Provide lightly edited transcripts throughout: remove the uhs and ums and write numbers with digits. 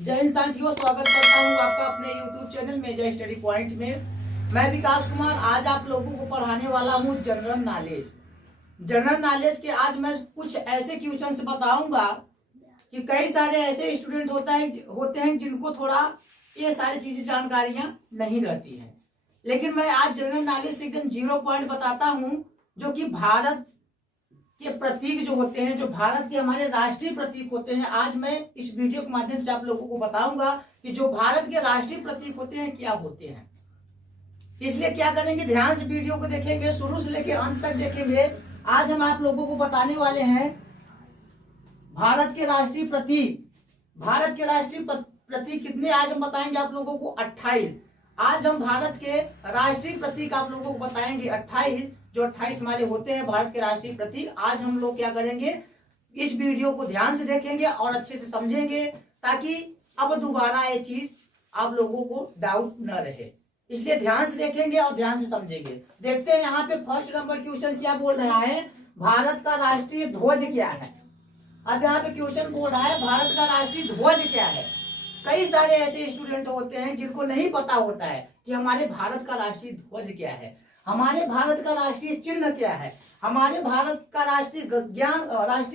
जय हिंद साथियों, स्वागत करता हूं आपका अपने YouTube चैनल में जय स्टडी पॉइंट में। मैं विकास कुमार आज आप लोगों को पढ़ाने वाला हूं जनरल नॉलेज। जनरल नॉलेज के आज मैं कुछ ऐसे क्वेश्चंस बताऊंगा कि कई सारे ऐसे स्टूडेंट होते हैं जिनको थोड़ा ये सारी चीजें जानकारियां नहीं रहती हैं, लेकिन मैं आज जनरल नॉलेज से एकदम 0 पॉइंट बताता हूं, जो कि भारत के प्रतीक जो होते हैं, जो भारत के हमारे राष्ट्रीय प्रतीक होते हैं। आज मैं इस वीडियो के माध्यम से आप लोगों को बताऊंगा कि जो भारत के राष्ट्रीय प्रतीक होते हैं क्या होते हैं। इसलिए क्या करेंगे, ध्यान से वीडियो को देखेंगे, शुरू से लेकर अंत तक देखेंगे। आज हम आप लोगों को बताने वाले हैं भारत के राष्ट्रीय प्रतीक। भारत के राष्ट्रीय प्रतीक कितने आज हम बताएंगे आप लोगों को? 28। आज हम भारत के राष्ट्रीय प्रतीक आप लोगों को बताएंगे 28, जो 28 हमारे होते हैं भारत के राष्ट्रीय प्रतीक। आज हम लोग क्या करेंगे, इस वीडियो को ध्यान से देखेंगे और अच्छे से समझेंगे, ताकि अब दोबारा ये चीज आप लोगों को डाउट न रहे। इसलिए ध्यान से देखेंगे और ध्यान से समझेंगे। देखते हैं यहाँ पे फर्स्ट नंबर क्वेश्चन क्या बोल रहा है, भारत का राष्ट्रीय ध्वज क्या है। अब यहाँ पे क्वेश्चन बोल रहा है भारत का राष्ट्रीय ध्वज क्या है। कई सारे ऐसे स्टूडेंट होते हैं जिनको नहीं पता होता है कि हमारे भारत का राष्ट्रीय ध्वज क्या है, हमारे भारत का राष्ट्रीय चिन्ह क्या है, हमारे भारत का राष्ट्रीय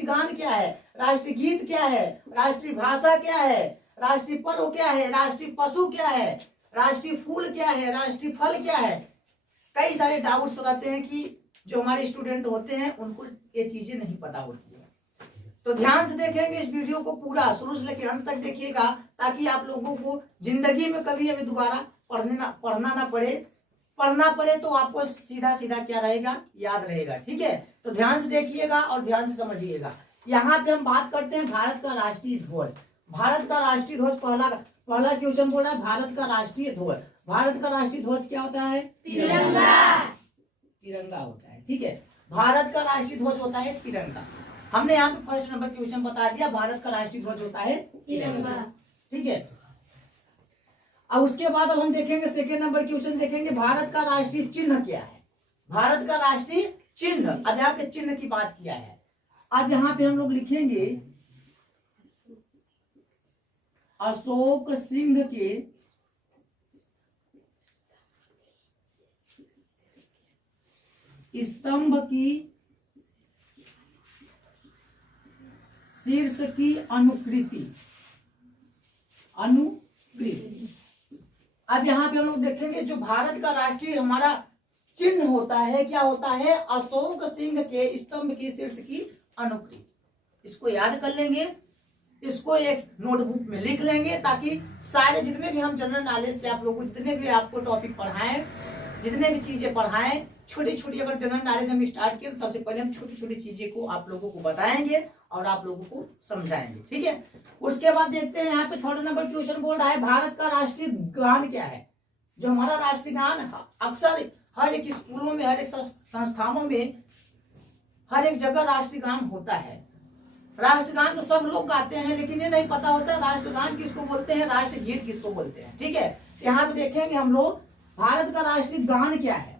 गान क्या है, राष्ट्रीय गीत क्या है, राष्ट्रीय भाषा क्या है, राष्ट्रीय पर्व क्या है, राष्ट्रीय पशु क्या है, राष्ट्रीय फूल क्या है, राष्ट्रीय फल क्या है। कई सारे डाउट्स रहते हैं कि जो हमारे स्टूडेंट होते हैं उनको ये चीजें नहीं पता होती है। तो ध्यान से देखेंगे इस वीडियो को, पूरा शुरू से लेकर अंत तक देखिएगा, ताकि आप लोगों को जिंदगी में कभी अभी दोबारा पढ़ना ना पड़े। पढ़ना पड़े तो आपको सीधा सीधा क्या रहेगा, याद रहेगा। ठीक है, तो ध्यान से देखिएगा और ध्यान से समझिएगा। यहाँ पे हम बात करते हैं भारत का राष्ट्रीय ध्वज। भारत का राष्ट्रीय ध्वज पहला क्वेश्चन बोला है भारत का राष्ट्रीय ध्वज। भारत का राष्ट्रीय ध्वज क्या होता है? तिरंगा। तिरंगा होता है। ठीक है, भारत का राष्ट्रीय ध्वज होता है तिरंगा। हमने यहाँ पे फर्स्ट नंबर क्वेश्चन बता दिया, भारत का राष्ट्रीय ध्वज होता है तिरंगा। ठीक है, और उसके बाद अब हम देखेंगे सेकेंड नंबर क्वेश्चन देखेंगे, भारत का राष्ट्रीय चिन्ह क्या है। भारत का राष्ट्रीय चिन्ह, अब यहाँ पे चिन्ह की बात किया है। अब यहाँ पे हम लोग लिखेंगे अशोक सिंह के स्तंभ की शीर्ष की अनुकृति। अब यहाँ पे हम लोग देखेंगे जो भारत का राष्ट्रीय हमारा चिन्ह होता है, क्या होता है? अशोक सिंह के स्तंभ की शीर्ष की अनुकृति। इसको याद कर लेंगे, इसको एक नोटबुक में लिख लेंगे, ताकि सारे जितने भी हम जनरल नॉलेज से आप लोगों को जितने भी आपको टॉपिक पढ़ाएं, जितने भी चीजें पढ़ाएं, छोटी छोटी अगर जनरल नॉलेज हम स्टार्ट किए तो सबसे पहले हम छोटी छोटी चीजें को आप लोगों को बताएंगे और आप लोगों को समझाएंगे। ठीक है, उसके बाद देखते हैं यहाँ पे थर्ड नंबर क्वेश्चन बोल रहा है भारत का राष्ट्रीय गान क्या है। जो हमारा राष्ट्रीय गान है, अक्सर हर एक स्कूलों में, हर एक संस्थानों में, हर एक जगह राष्ट्रीय गान होता है। राष्ट्रगान तो सब लोग गाते हैं, लेकिन ये नहीं पता होता है राष्ट्रगान किसको बोलते हैं, राष्ट्रगीत किसको बोलते हैं। ठीक है, यहाँ पे देखेंगे हम लोग भारत का राष्ट्रीय गान क्या है।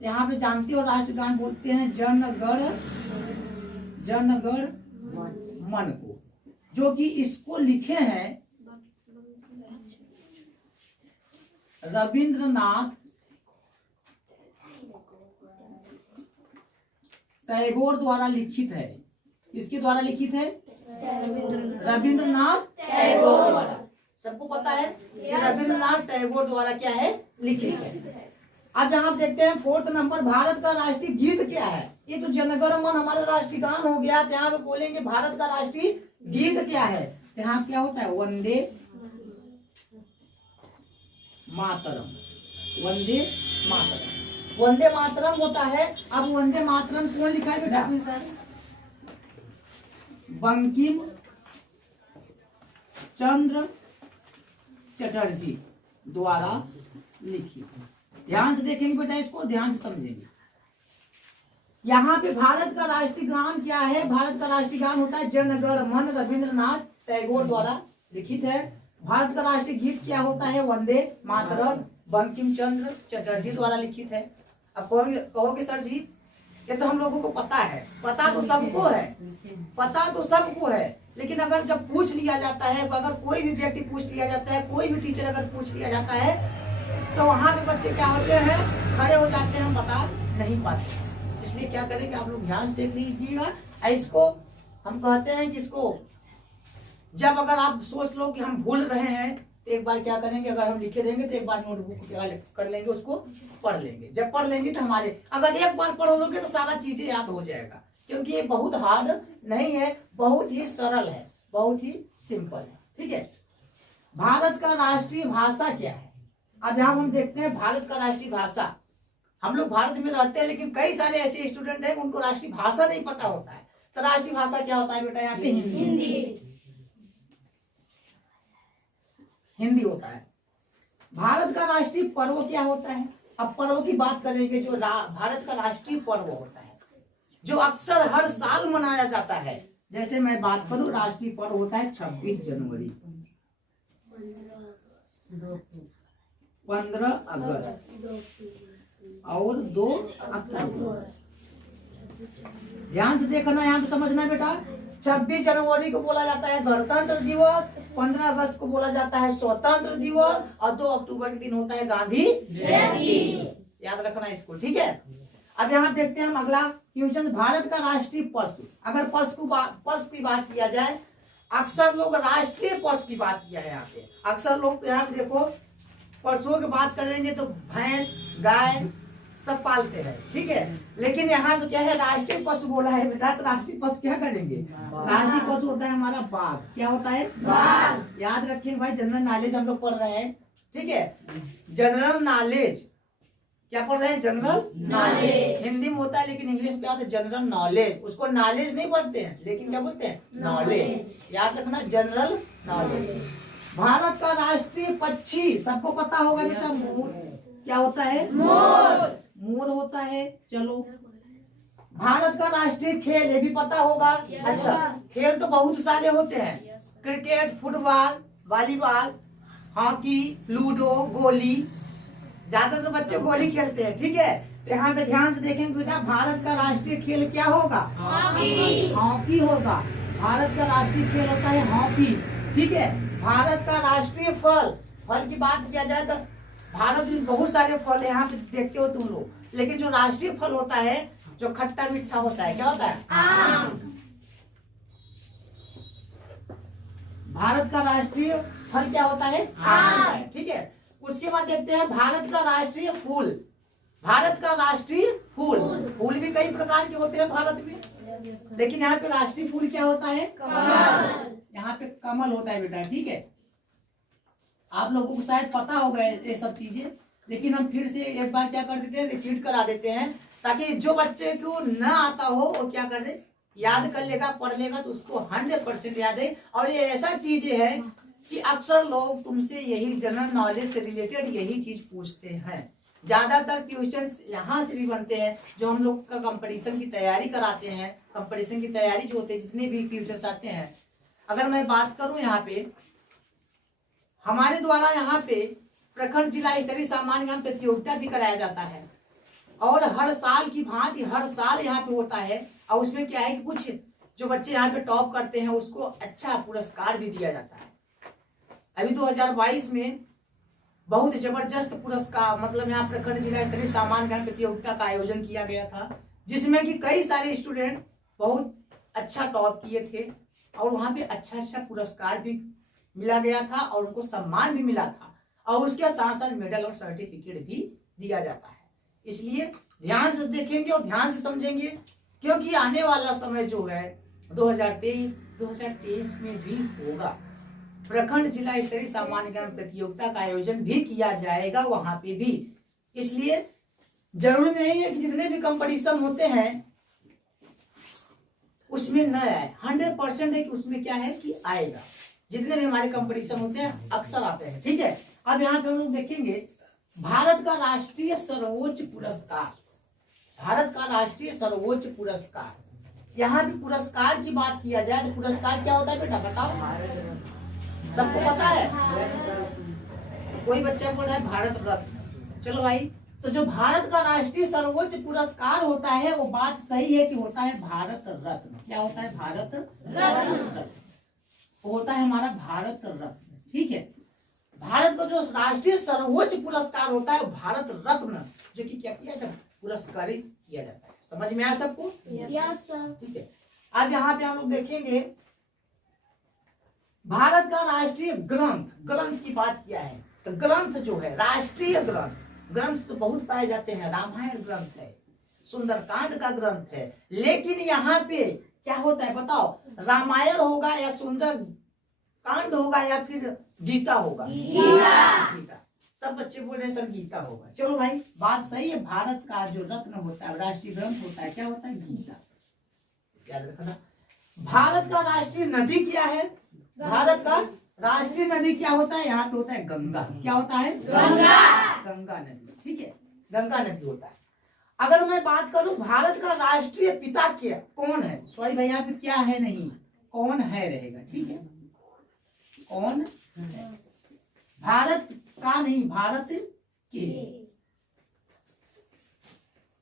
यहाँ पे जानती हो राष्ट्रगान बोलते हैं जन गण मन को, जो कि इसको लिखे हैं रविंद्रनाथ टैगोर द्वारा लिखित है। किसके द्वारा लिखित है? रविंद्रनाथ टैगोर द्वारा। सबको पता है कि रविंद्रनाथ टैगोर द्वारा क्या है, लिखित है। अब यहाँ देखते हैं फोर्थ नंबर, भारत का राष्ट्रीय गीत क्या है। ये तो जनगण मन हमारा राष्ट्रीय गान हो गया, तो यहाँ पे बोलेंगे भारत का राष्ट्रीय गीत क्या है। तो यहाँ क्या होता है? वंदे मातरम। वंदे मातरम, वंदे मातरम होता है। अब वंदे मातरम कौन लिखा है बेटा? बंकिम चंद्र चटर्जी द्वारा लिखी। ध्यान से देखेंगे बेटा, इसको ध्यान से समझेंगे। यहाँ पे भारत का राष्ट्रीय गान क्या है? भारत का राष्ट्रीय गान होता है जन गण मन, रविंद्रनाथ टैगोर द्वारा लिखित है। भारत का राष्ट्रीय गीत क्या होता है? वंदे मातरम, बंकिम चंद्र चटर्जी द्वारा लिखित है। अब कहोगे सर जी ये तो हम लोगों को पता है, पता तो सबको है, पता तो सबको है, लेकिन अगर जब पूछ लिया जाता है, अगर कोई भी व्यक्ति पूछ लिया जाता है, कोई भी टीचर अगर पूछ लिया जाता है, तो वहां पे बच्चे क्या होते हैं, खड़े हो जाते हैं, हम बता नहीं पाते। इसलिए क्या करेंगे, आप लोग ध्यान से देख लीजिएगा। इसको हम कहते हैं कि इसको जब अगर आप सोच लो कि हम भूल रहे हैं, तो एक बार क्या करेंगे, अगर हम लिखे देंगे तो एक बार नोटबुक क्या कर लेंगे, उसको पढ़ लेंगे। जब पढ़ लेंगे तो हमारे, अगर एक बार पढ़ोगे तो सारा चीजें याद हो जाएगा, क्योंकि ये बहुत हार्ड नहीं है, बहुत ही सरल है, बहुत ही सिंपल है। ठीक है। भारत का राष्ट्रीय भाषा क्या है? अब यहाँ हम देखते हैं भारत का राष्ट्रीय भाषा। हम लोग भारत में रहते हैं, लेकिन कई सारे ऐसे स्टूडेंट हैं उनको राष्ट्रीय भाषा नहीं पता होता है। तो राष्ट्रीय भाषा क्या होता है बेटा? यहाँ पे हिंदी होता है। भारत का राष्ट्रीय पर्व क्या होता है? अब पर्व की बात करेंगे। जो भारत का राष्ट्रीय पर्व होता है, जो अक्सर हर साल मनाया जाता है, जैसे मैं बात करूं, राष्ट्रीय पर्व होता है 26 जनवरी, 15 अगस्त और 2 अक्टूबर। ध्यान से देखना, यहाँ पे समझना बेटा। 26 जनवरी को बोला जाता है गणतंत्र दिवस, 15 अगस्त को बोला जाता है स्वतंत्र दिवस और 2 अक्टूबर के दिन होता है गांधी जयंती। याद रखना इसको। ठीक है। अब यहाँ देखते हैं हम अगला क्वेश्चन, भारत का राष्ट्रीय पशु। अगर पशु की बात किया जाए, अक्सर लोग राष्ट्रीय पशु की बात किया है यहाँ पे। अक्सर लोग तो यहाँ पे देखो पशुओं की बात करेंगे तो भैंस, गाय सब पालते हैं। ठीक है। लेकिन यहाँ पे क्या है, राष्ट्रीय पशु बोला है बेटा, तो राष्ट्रीय पशु क्या करेंगे? राष्ट्रीय पशु होता है हमारा बाघ। क्या होता है? बाघ। याद रखेंगे भाई, जनरल नॉलेज हम लोग पढ़ रहे हैं। ठीक है। जनरल नॉलेज क्या पढ़ रहे हैं? General knowledge. हिंदी में होता है, लेकिन इंग्लिश में आता है जनरल नॉलेज। उसको नॉलेज नहीं बोलते हैं, लेकिन क्या बोलते हैं? नॉलेज। याद रखना, जनरल नॉलेज। भारत का राष्ट्रीय पक्षी सबको पता होगा बेटा, मोर। क्या होता है? मोर। मोर होता है। चलो, भारत का राष्ट्रीय खेल, ये भी पता होगा। अच्छा, खेल तो बहुत सारे होते हैं, cricket, football, volleyball, hockey, ludo, गोली। ज्यादातर तो बच्चे गोली खेलते हैं। ठीक है। तो यहाँ पे ध्यान से देखेंगे बेटा, भारत का राष्ट्रीय खेल क्या होगा? हॉकी। हॉकी होगा। भारत का राष्ट्रीय खेल होता है हॉकी। ठीक है। भारत का राष्ट्रीय फल, फल की बात किया जाए तो भारत में बहुत सारे फल यहाँ पे देखते हो तुम लोग, लेकिन जो राष्ट्रीय फल होता है, जो खट्टा मीठा होता है, क्या होता है? आम। भारत का राष्ट्रीय फल क्या होता है? आम। ठीक है। उसके बाद देखते हैं भारत का राष्ट्रीय फूल। भारत का राष्ट्रीय फूल, फूल भी कई प्रकार के होते हैं भारत में, लेकिन यहाँ पे राष्ट्रीय फूल क्या होता है? कमल। यहाँ पे कमल होता है बेटा। ठीक है। आप लोगों को शायद पता होगा ये सब चीजें, लेकिन हम फिर से एक बार क्या कर देते हैं, रिपीट करा देते हैं, ताकि जो बच्चे को न आता हो वो क्या करे, याद कर लेगा, पढ़ लेगा, तो उसको 100% याद है। और ये ऐसा चीज है कि अक्सर लोग तुमसे यही जनरल नॉलेज से रिलेटेड यही चीज पूछते हैं। ज्यादातर क्वेश्चंस यहाँ से भी बनते हैं, जो हम लोग का कंपटीशन की तैयारी कराते हैं। कंपटीशन की तैयारी जो होते हैं, जितने भी क्वेश्चंस आते हैं, अगर मैं बात करूं, यहाँ पे हमारे द्वारा यहाँ पे प्रखंड जिला स्तरीय सामान्य ज्ञान प्रतियोगिता भी कराया जाता है, और हर साल की भांति हर साल यहाँ पे होता है। और उसमें क्या है कि कुछ जो बच्चे यहाँ पे टॉप करते हैं, उसको अच्छा पुरस्कार भी दिया जाता है। अभी 2022 में बहुत जबरदस्त पुरस्कार, मतलब यहाँ प्रखंड जिला स्तरीय सामान्य ज्ञान प्रतियोगिता का आयोजन किया गया था, जिसमें कि कई सारे स्टूडेंट बहुत अच्छा टॉप किए थे, और वहाँ पे अच्छा पुरस्कार भी मिला गया था, और उनको सम्मान भी मिला था, और उसके साथ साथ मेडल और सर्टिफिकेट भी दिया जाता है। इसलिए ध्यान से देखेंगे और ध्यान से समझेंगे, क्योंकि आने वाला समय जो है 2023 में भी होगा, प्रखंड जिला स्तरीय सामान्य ज्ञान प्रतियोगिता का आयोजन भी किया जाएगा वहां पे भी। इसलिए जरूरी नहीं है कि जितने भी कंपटीशन होते हैं उसमें न आए, 100% है कि उसमें क्या है कि आएगा। जितने भी हमारे कंपटीशन होते हैं अक्सर आते हैं। ठीक है। अब यहाँ पे हम लोग देखेंगे भारत का राष्ट्रीय सर्वोच्च पुरस्कार। भारत का राष्ट्रीय सर्वोच्च पुरस्कार, यहाँ भी पुरस्कार की बात किया जाए तो पुरस्कार क्या होता है बेटा, बताओ? सबको पता है? कोई बच्चा बोला है भारत रत्न। चलो भाई, तो जो भारत का राष्ट्रीय सर्वोच्च पुरस्कार होता है, वो बात सही है कि होता है भारत रत्न। क्या होता है? भारत रत्न। वो होता है हमारा भारत रत्न। ठीक है, भारत का जो राष्ट्रीय सर्वोच्च पुरस्कार होता है भारत रत्न, जो कि क्या किया जाता है, पुरस्कारित किया जाता है। समझ में आया सबको? Yes sir. ठीक है, अब यहाँ पे हम लोग देखेंगे भारत का राष्ट्रीय ग्रंथ, ग्रंथ की बात किया है तो ग्रंथ जो है राष्ट्रीय ग्रंथ, ग्रंथ तो बहुत पाए जाते हैं, रामायण ग्रंथ है, सुंदरकांड का ग्रंथ है, लेकिन यहाँ पे क्या होता है बताओ, रामायण होगा या सुंदर कांड होगा या फिर गीता होगा? गीता। सब बच्चे बोल रहे हैं सर गीता होगा। चलो भाई बात सही है, भारत का जो रत्न होता है राष्ट्रीय ग्रंथ होता है क्या होता है? गीता। याद रखना। भारत का राष्ट्रीय नदी क्या है? भारत का राष्ट्रीय नदी क्या होता है? यहाँ पे होता है गंगा। क्या होता है? गंगा। गंगा नदी। ठीक है, गंगा नदी होता है। अगर मैं बात करूं भारत का राष्ट्रीय पिता क्या कौन है? सॉरी भाई यहाँ पे क्या है नहीं, कौन है रहेगा। ठीक है, कौन है? भारत का नहीं, भारत के।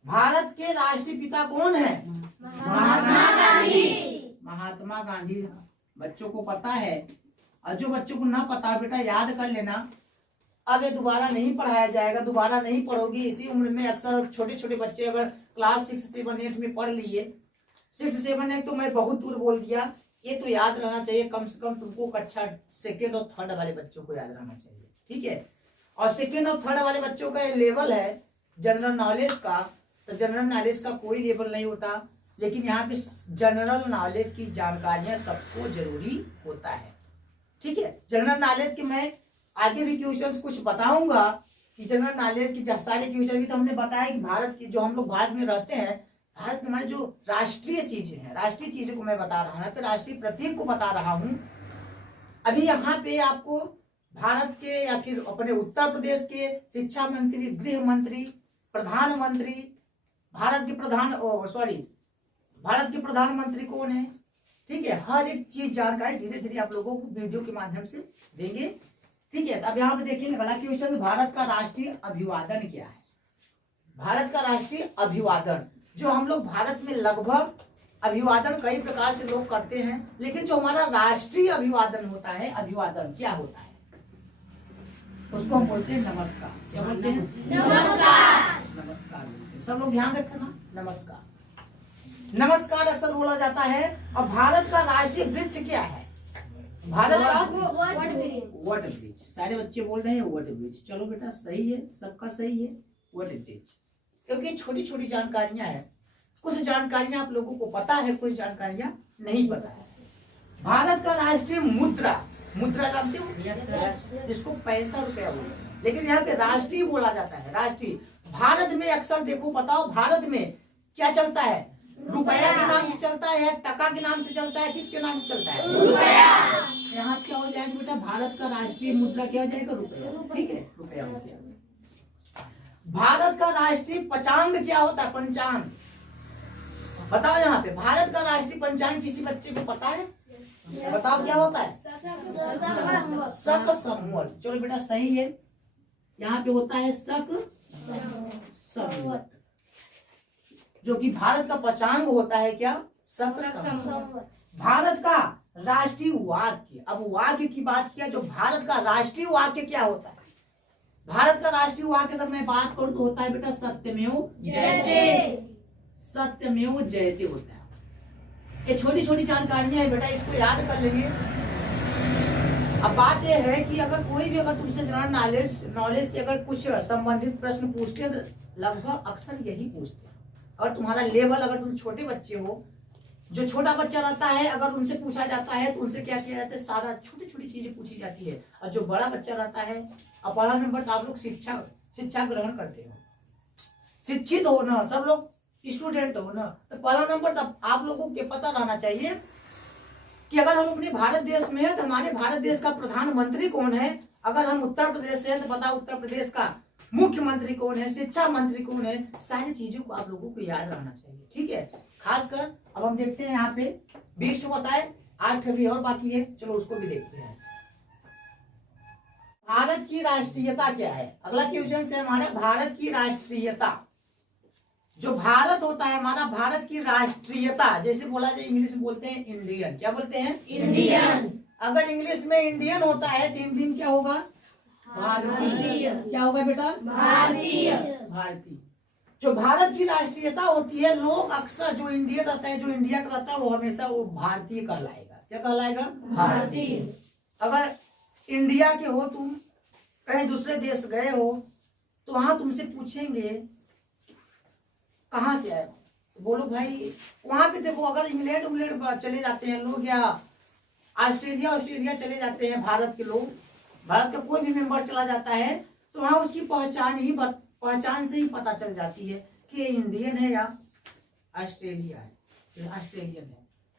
भारत के राष्ट्रीय पिता कौन है? महात्मा गांधी। महात्मा गांधी बच्चों को पता है, और जो बच्चों को ना पता बेटा याद कर लेना, अब ये दोबारा नहीं पढ़ाया जाएगा, दोबारा नहीं पढ़ोगी। इसी उम्र में अक्सर छोटे छोटे बच्चे अगर क्लास 6, 7, 8 में पढ़ लिए, 6, 7, 8 तो मैं बहुत दूर बोल दिया, ये तो याद रहना चाहिए कम से कम तुमको कक्षा 2nd और 3rd वाले बच्चों को याद रहना चाहिए। ठीक है, और 2nd और 3rd वाले बच्चों का लेवल है जनरल नॉलेज का, तो जनरल नॉलेज का कोई लेवल नहीं होता, लेकिन यहाँ पे जनरल नॉलेज की जानकारियां सबको जरूरी होता है। ठीक है, जनरल नॉलेज की मैं आगे भी क्वेश्चंस कुछ बताऊंगा कि जनरल नॉलेज की सारे क्वेश्चन भी तो हमने बताया कि भारत की जो हम लोग भारत में रहते हैं, भारत के हमारे जो राष्ट्रीय चीजें हैं, राष्ट्रीय चीजों को मैं बता रहा हूँ, फिर राष्ट्रीय प्रतीक को बता रहा हूँ। अभी यहाँ पे आपको भारत के या फिर अपने उत्तर प्रदेश के शिक्षा मंत्री, गृह मंत्री, प्रधानमंत्री, भारत के प्रधानमंत्री कौन है, ठीक है, हर एक चीज जानकारी धीरे धीरे आप लोगों को वीडियो के माध्यम से देंगे। ठीक है, अब यहाँ पे देखेंगे अगला क्वेश्चन, भारत का राष्ट्रीय अभिवादन क्या है? भारत का राष्ट्रीय अभिवादन, जो हम लोग भारत में लगभग अभिवादन कई प्रकार से लोग करते हैं, लेकिन जो हमारा राष्ट्रीय अभिवादन होता है, अभिवादन क्या होता है? उसको हम बोलते हैं नमस्कार। क्या बोलते हैं? नमस्कार। नमस्कार बोलते हैं, सब लोग ध्यान रखना, नमस्कार। नमस्कार अक्सर बोला जाता है। और भारत का राष्ट्रीय वृक्ष क्या है? भारत का वट वृक्ष। सारे बच्चे बोल रहे हैं वट वृक्ष। चलो बेटा सही है, सबका सही है, वट वृक्ष। क्योंकि छोटी छोटी जानकारियां हैं, कुछ जानकारियां आप लोगों को पता है, कुछ जानकारियां नहीं पता है। भारत का राष्ट्रीय मुद्रा, मुद्रा जानते हो जिसको पैसा रुपया बोलते हैं, लेकिन यहाँ पे राष्ट्रीय बोला जाता है, राष्ट्रीय। भारत में अक्सर देखो, बताओ भारत में क्या चलता है? रुपया के नाम से चलता है, टका के नाम से चलता है, किसके नाम से चलता है? रुपया। यहाँ क्या हो जाएगा बेटा? भारत का राष्ट्रीय मुद्रा क्या हो जाएगा? रुपया। ठीक है, रुपया हो गया। भारत का राष्ट्रीय पंचांग क्या होता है? पंचांग बताओ यहाँ पे। भारत का राष्ट्रीय पंचांग किसी बच्चे को पता है? बताओ क्या होता है? शक संवत। चलो बेटा सही है, यहाँ पे होता है शक संवत, जो कि भारत का पंचांग होता है। क्या? शक संवत। भारत का राष्ट्रीय वाक्य, अब वाक्य की बात किया, जो भारत का राष्ट्रीय वाक्य क्या होता है? भारत का राष्ट्रीय वाक्य अगर मैं बात करूं तो होता है बेटा सत्यमेव जयते। सत्यमेव जयते होता है। ये छोटी छोटी जानकारियां हैं बेटा, इसको याद कर लेंगे। अब बात यह है कि अगर कोई भी अगर तुमसे जनरल नॉलेज से अगर कुछ संबंधित प्रश्न पूछते हैं तो लगभग अक्सर यही पूछते हैं। अगर तुम्हारा लेवल, अगर तुम छोटे बच्चे हो, जो छोटा बच्चा रहता है, अगर उनसे पूछा जाता है तो उनसे क्या किया जाता है? सारा छोटी छोटी चीजें पूछी जाती है। और जो बड़ा बच्चा रहता है, अब पहला नंबर तो आप लोग शिक्षा ग्रहण करते हो, शिक्षित हो ना, सब लोग स्टूडेंट हो ना, तो पहला नंबर तो आप लोगों को पता रहना चाहिए कि अगर हम अपने भारत देश में है तो हमारे भारत देश का प्रधानमंत्री कौन है। अगर हम उत्तर प्रदेश से हैं तो बताओ उत्तर प्रदेश का मुख्यमंत्री कौन है, शिक्षा मंत्री कौन है। सारी चीजों को आप लोगों को याद रहना चाहिए। ठीक है, खासकर अब हम देखते हैं यहाँ पे 20 तो बताए, 8 अभी और बाकी है, चलो उसको भी देखते हैं। भारत की राष्ट्रीयता क्या है? अगला क्वेश्चन से हमारा भारत की राष्ट्रीयता, जो भारत होता है हमारा, भारत की राष्ट्रीयता, जैसे बोला जाए इंग्लिश में बोलते हैं इंडियन। क्या बोलते हैं? इंडियन। अगर इंग्लिश में इंडियन होता है तो हिंदी में क्या होगा? भारतीय। क्या होगा बेटा? भारतीय। भारतीय। जो भारत की राष्ट्रीयता होती है, लोग अक्सर जो इंडियन रहता है, जो इंडिया का रहता है, वो हमेशा वो भारतीय कहलाएगा। क्या कहलाएगा? भारतीय। अगर इंडिया के हो तुम, कहीं दूसरे देश गए हो, तो वहां तुमसे पूछेंगे कहाँ से आए हो, तो बोलो भाई वहां पे देखो, अगर इंग्लैंड चले जाते हैं लोग, या ऑस्ट्रेलिया चले जाते हैं भारत के लोग, भारत का कोई भी मेंबर चला जाता है, तो वहां उसकी पहचान से ही पता चल जाती है कि ये इंडियन है या ऑस्ट्रेलियन है।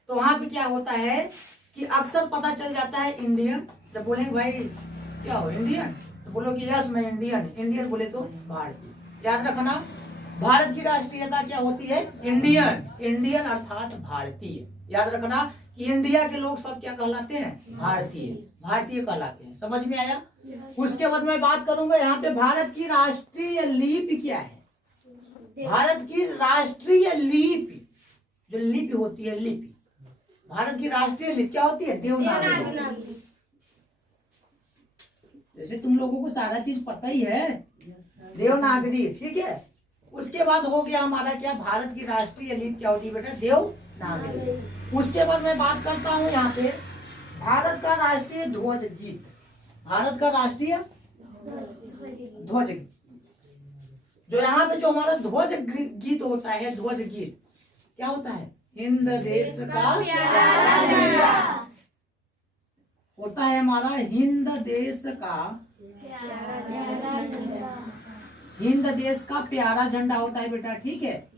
तो वहां पे क्या होता है कि अक्सर पता चल जाता है इंडियन। जब बोलेंगे भाई क्या हो इंडियन, तो बोलो कि यस मैं इंडियन बोले तो भारतीय। याद रखना, भारत की राष्ट्रीयता क्या होती है? इंडियन अर्थात भारतीय। याद रखना कि इंडिया के लोग सब क्या कहलाते हैं? भारतीय कहलाते हैं। समझ में आया? उसके बाद मैं बात करूंगा यहाँ पे भारत की राष्ट्रीय लिपि क्या है। भारत की राष्ट्रीय लिपि, जो लिपि होती है, लिपि, भारत की राष्ट्रीय लिपि क्या होती है? देवनागरी। जैसे तुम लोगों को सारा चीज पता ही है, देवनागरी, ठीक है। उसके बाद हो गया हमारा क्या? भारत की राष्ट्रीय लिपि क्या होती है बेटा? देवनागरी। उसके बाद मैं बात करता हूँ यहाँ पे भारत का राष्ट्रीय ध्वज गीत। भारत का राष्ट्रीय ध्वज गीत, जो यहाँ पे जो हमारा ध्वज गीत होता है, ध्वज गीत क्या होता है? हिंद देश का प्यारा झंडा होता है हमारा, हिंद देश का हिंद देश का प्यारा झंडा होता है बेटा, ठीक है।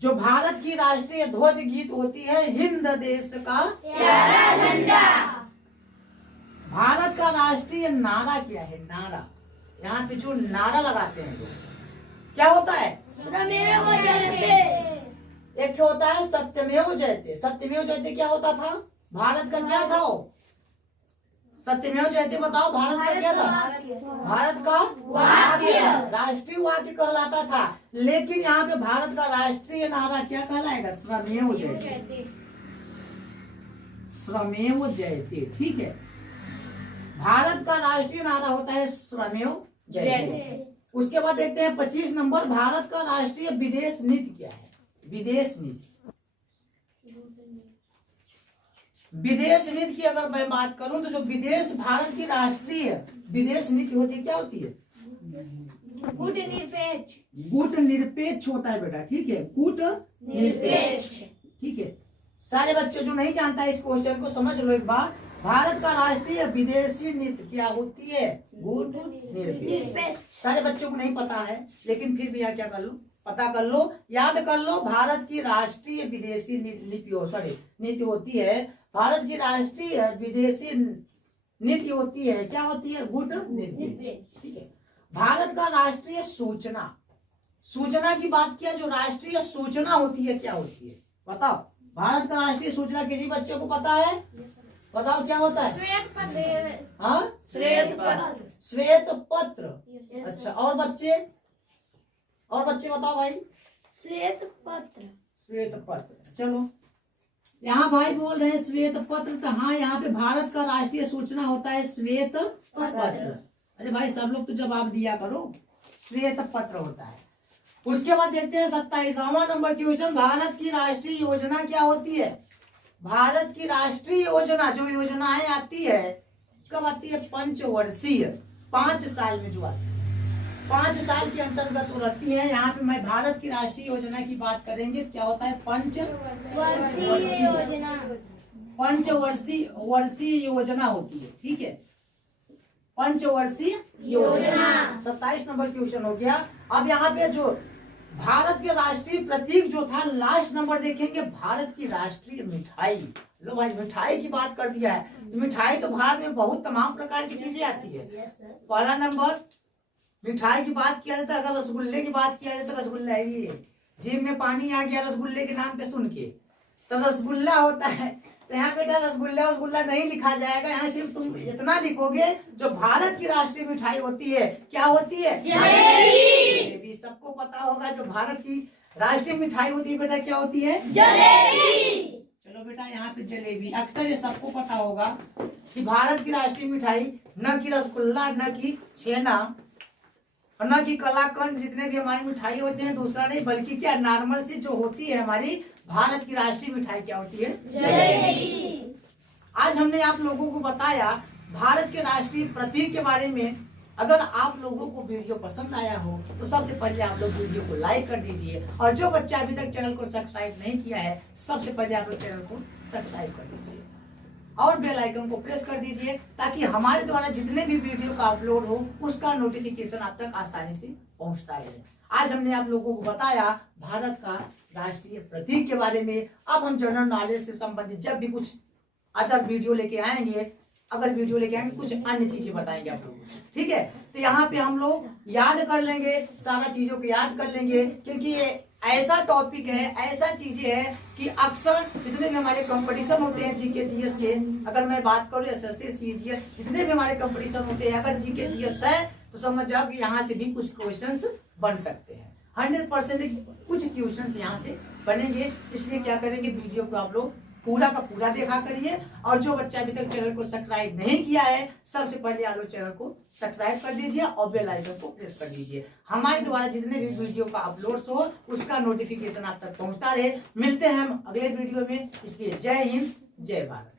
जो भारत की राष्ट्रीय ध्वज गीत होती है, हिंद देश का प्यारा झंडा। भारत का राष्ट्रीय नारा क्या है? नारा, यहाँ पे जो नारा लगाते हैं लोग, क्या होता है? सत्यमेव जयते। एक क्या होता है? सत्यमेव जयते। सत्यमेव जयते क्या होता था? भारत का क्या था वो? सत्यमेव जयते बताओ, भारत का क्या था? भारत का वाक्य, राष्ट्रीय वाक्य कहलाता था। लेकिन यहाँ पे भारत का राष्ट्रीय नारा क्या कहलाएगा? श्रमेव जयते। श्रमेव जयते, ठीक है। भारत का राष्ट्रीय नारा होता है श्रमेव जयते। उसके बाद देखते हैं 25 नंबर, भारत का राष्ट्रीय विदेश नीति क्या है? विदेश नीति, विदेश नीति की अगर मैं बात करूं तो जो विदेश भारत की राष्ट्रीय विदेश नीति होती है, क्या होती है? कूटनिरपेक्ष होता है बेटा, ठीक है। कूटनिरपेक्ष, ठीक है। सारे बच्चे जो नहीं जानता है इस क्वेश्चन को समझ लो एक बार। भारत का राष्ट्रीय विदेशी नीति क्या होती है? कूटनिरपेक्ष। सारे बच्चों को नहीं पता है, लेकिन फिर भी यहाँ क्या कर लो, पता कर लो, याद कर लो। भारत की राष्ट्रीय विदेशी नीति होती है, भारत की राष्ट्रीय विदेशी नीति होती है, क्या होती है? कूटनिरपेक्ष, ठीक है। भारत का राष्ट्रीय सूचना की बात किया, जो राष्ट्रीय सूचना होती है क्या होती है? बताओ, भारत का राष्ट्रीय सूचना किसी बच्चे को पता है? बताओ क्या होता है? श्वेत पत्र। हाँ, श्वेत पत्र। अच्छा, और बच्चे बताओ भाई। श्वेत पत्र। चलो, यहाँ भाई बोल रहे हैं श्वेत पत्र, तो हाँ, यहाँ पे भारत का राष्ट्रीय सूचना होता है श्वेत पत्र। अरे भाई सब लोग तो जवाब दिया करो, श्वेत पत्र होता है। उसके बाद देखते हैं 27वां नंबर क्वेश्चन, भारत की राष्ट्रीय योजना क्या होती है? भारत की राष्ट्रीय योजना, जो योजनाएं आती है कब आती है? पंचवर्षीय, 5 साल में जो आती है, 5 साल के अंतर्गत वो रहती है। यहाँ पे मैं भारत की राष्ट्रीय योजना की बात करेंगे, क्या होता है? पंचवर्षीय योजना होती है, ठीक है। पंचवर्षीय योजना। 27 नंबर क्वेश्चन हो गया। अब यहाँ पे जो भारत के राष्ट्रीय प्रतीक जो था, लास्ट नंबर देखेंगे, भारत की राष्ट्रीय मिठाई। लो भाई, मिठाई की बात कर दिया है, तो मिठाई तो भारत में बहुत तमाम प्रकार की चीजें आती है। पहला नंबर मिठाई की बात किया जाता है, अगर रसगुल्ले की बात किया जाए तो रसगुल्ला है, ये जेब में पानी आ गया रसगुल्ले के नाम पे सुन के, तो रसगुल्ला होता है। तो यहाँ बेटा रसगुल्ला नहीं लिखा जाएगा, यहाँ सिर्फ तुम इतना लिखोगे, जो भारत की राष्ट्रीय मिठाई होती है क्या होती है? जलेबी। सबको पता होगा जो भारत की राष्ट्रीय मिठाई होती है बेटा क्या होती है? जलेबी। चलो और बेटा यहाँ पे जलेबी। अक्सर ये सबको पता होगा कि भारत की राष्ट्रीय मिठाई न कि रसगुल्ला, न कि छेना और न कि कलाकंद, जितने भी हमारी मिठाई होते हैं दूसरा नहीं बल्कि क्या नॉर्मल सी जो होती है हमारी भारत की राष्ट्रीय मिठाई क्या होती है? जलेबी। आज हमने आप लोगों को बताया भारत के राष्ट्रीय प्रतीक के बारे में। अगर आप लोगों को वीडियो पसंद आया हो तो सबसे पहले आप लोग वीडियो को लाइक कर दीजिए, और जो बच्चा अभी तक चैनल को सब्सक्राइब नहीं किया है सबसे पहले आप लोग चैनल को सब्सक्राइब कर दीजिए और बेल आइकन को प्रेस कर दीजिए, ताकि हमारे द्वारा जितने भी वीडियो का अपलोड हो उसका नोटिफिकेशन आप तक आसानी से पहुंचता रहे। आज हमने आप लोगों को बताया भारत का राष्ट्रीय प्रतीक के बारे में। अब हम जनरल नॉलेज से संबंधित जब भी कुछ अदर वीडियो लेके आएंगे, कुछ अन्य चीजें बताएंगे आप लोगों को, ठीक है? तो यहाँ पे हम लोग याद कर लेंगे, सारा चीजों को याद कर लेंगे, क्योंकि ये ऐसा टॉपिक है, ऐसा चीजें है कि अक्सर जितने भी हमारे कंपटीशन होते हैं जीके जीएस के, अगर मैं बात करूँ एसएससी सीजीएल, जितने भी हमारे कंपटीशन होते हैं, अगर जीके जीएस है तो समझ जाओ कि यहाँ से भी कुछ क्वेश्चंस बन सकते हैं। 100% कुछ क्वेश्चंस यहाँ से बनेंगे। इसलिए क्या करेंगे, वीडियो को आप लोग पूरा का पूरा देखा करिए, और जो बच्चा अभी तक चैनल को सब्सक्राइब नहीं किया है सबसे पहले आप लोग चैनल को सब्सक्राइब कर दीजिए और बेल आइकन को प्रेस कर दीजिए। हमारे द्वारा जितने भी वीडियो का अपलोड्स हो उसका नोटिफिकेशन आप तक पहुंचता रहे। मिलते हैं हम अगले वीडियो में, इसलिए जय हिंद, जय भारत।